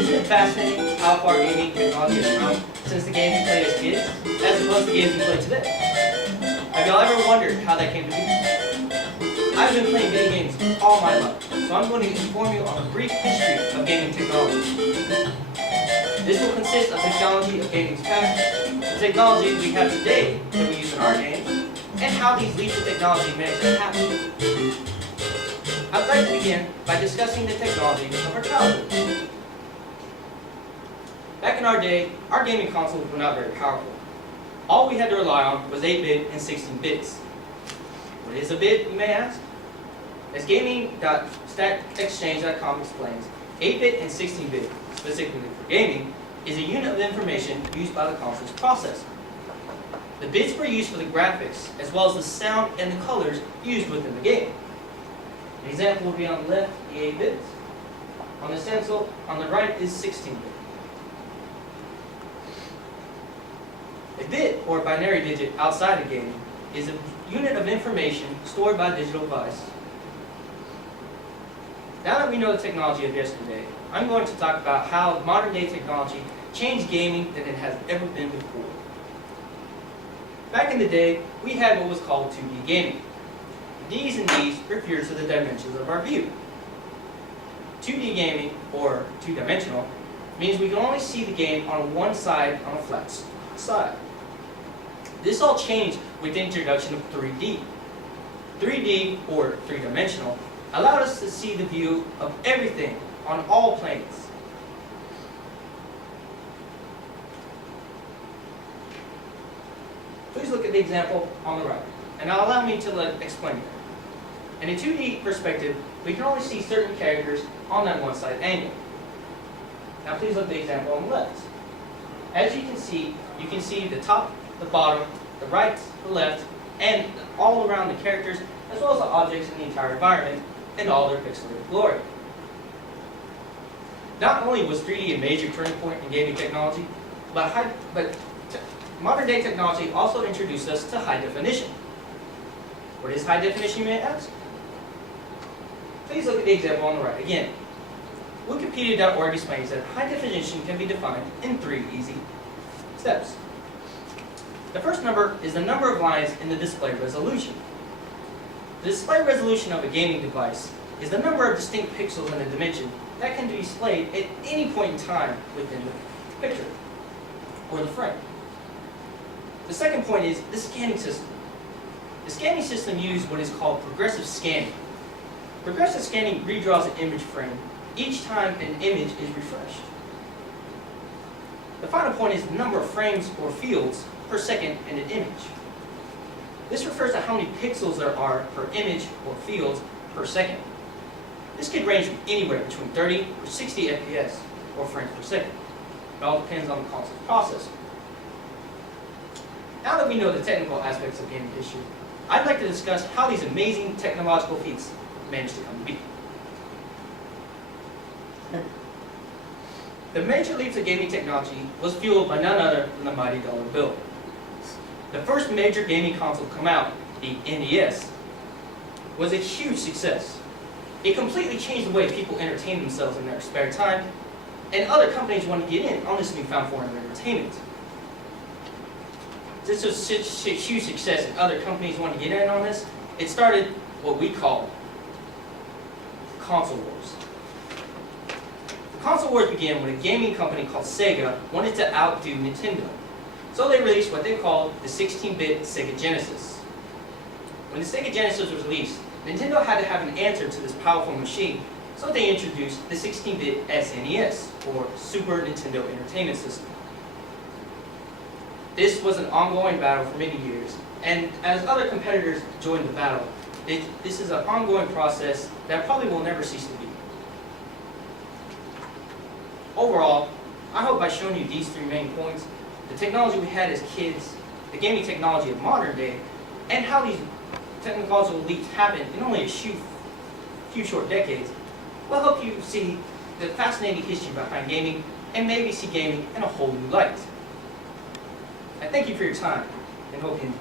Isn't it fascinating how far gaming technology has come since the games we played as kids, as opposed to games we play today? Have y'all ever wondered how that came to be? I've been playing video games all my life, so I'm going to inform you on a brief history of gaming technology. This will consist of technology of gaming's past, the technology we have today that we use in our games, and how these leaps of technology managed to happen. I'd like to begin by discussing the technology of our childhood. Back in our day, our gaming consoles were not very powerful. All we had to rely on was 8-bit and 16 bits. What is a bit, you may ask? As gaming.stackexchange.com explains, 8-bit and 16-bit, specifically for gaming, is a unit of information used by the console's processor. The bits were used for the graphics, as well as the sound and the colors used within the game. An example would be on the left, the 8 bits. On the stencil, on the right is 16-bit. A bit, or binary digit outside of gaming, is a unit of information stored by a digital device. Now that we know the technology of yesterday, I'm going to talk about how modern day technology changed gaming than it has ever been before. Back in the day, we had what was called 2D gaming. Ds and Ds refer to the dimensions of our view. 2D gaming, or two-dimensional, means we can only see the game on one side on a flat side. This all changed with the introduction of 3D. 3D, or three-dimensional, allowed us to see the view of everything on all planes. Please look at the example on the right, and now allow me to explain it. In a 2D perspective, we can only see certain characters on that one side angle. Now please look at the example on the left. As you can see the top, the bottom, the right, the left, and all around the characters, as well as the objects in the entire environment, and all their pixelated glory. Not only was 3D a major turning point in gaming technology, but modern day technology also introduced us to high definition. What is high definition, you may ask? Please look at the example on the right again. Wikipedia.org explains that high definition can be defined in 3 easy steps. The first number is the number of lines in the display resolution. The display resolution of a gaming device is the number of distinct pixels in a dimension that can be displayed at any point in time within the picture or the frame. The second point is the scanning system. The scanning system uses what is called progressive scanning. Progressive scanning redraws an image frame each time an image is refreshed. The final point is the number of frames or fields per second in an image. This refers to how many pixels there are per image or fields per second. This could range from anywhere between 30 or 60 FPS or frames per second. It all depends on the console's processor. Now that we know the technical aspects of gaming history, I'd like to discuss how these amazing technological feats managed to come to be. The major leaps of gaming technology was fueled by none other than the mighty dollar bill. The first major gaming console to come out, the NES, was a huge success. It completely changed the way people entertain themselves in their spare time, and other companies wanted to get in on this newfound form of entertainment. This was such a huge success and other companies wanted to get in on this, it started what we call console wars. The console wars began when a gaming company called Sega wanted to outdo Nintendo. So they released what they called the 16-bit Sega Genesis. When the Sega Genesis was released, Nintendo had to have an answer to this powerful machine, so they introduced the 16-bit SNES, or Super Nintendo Entertainment System. This was an ongoing battle for many years, and as other competitors joined the battle, this is an ongoing process that probably will never cease to be. Overall, I hope by showing you these 3 main points, the technology we had as kids, the gaming technology of modern day, and how these technological leaps happened in only a few short decades, will help you see the fascinating history behind gaming and maybe see gaming in a whole new light. I thank you for your time and hope you enjoy.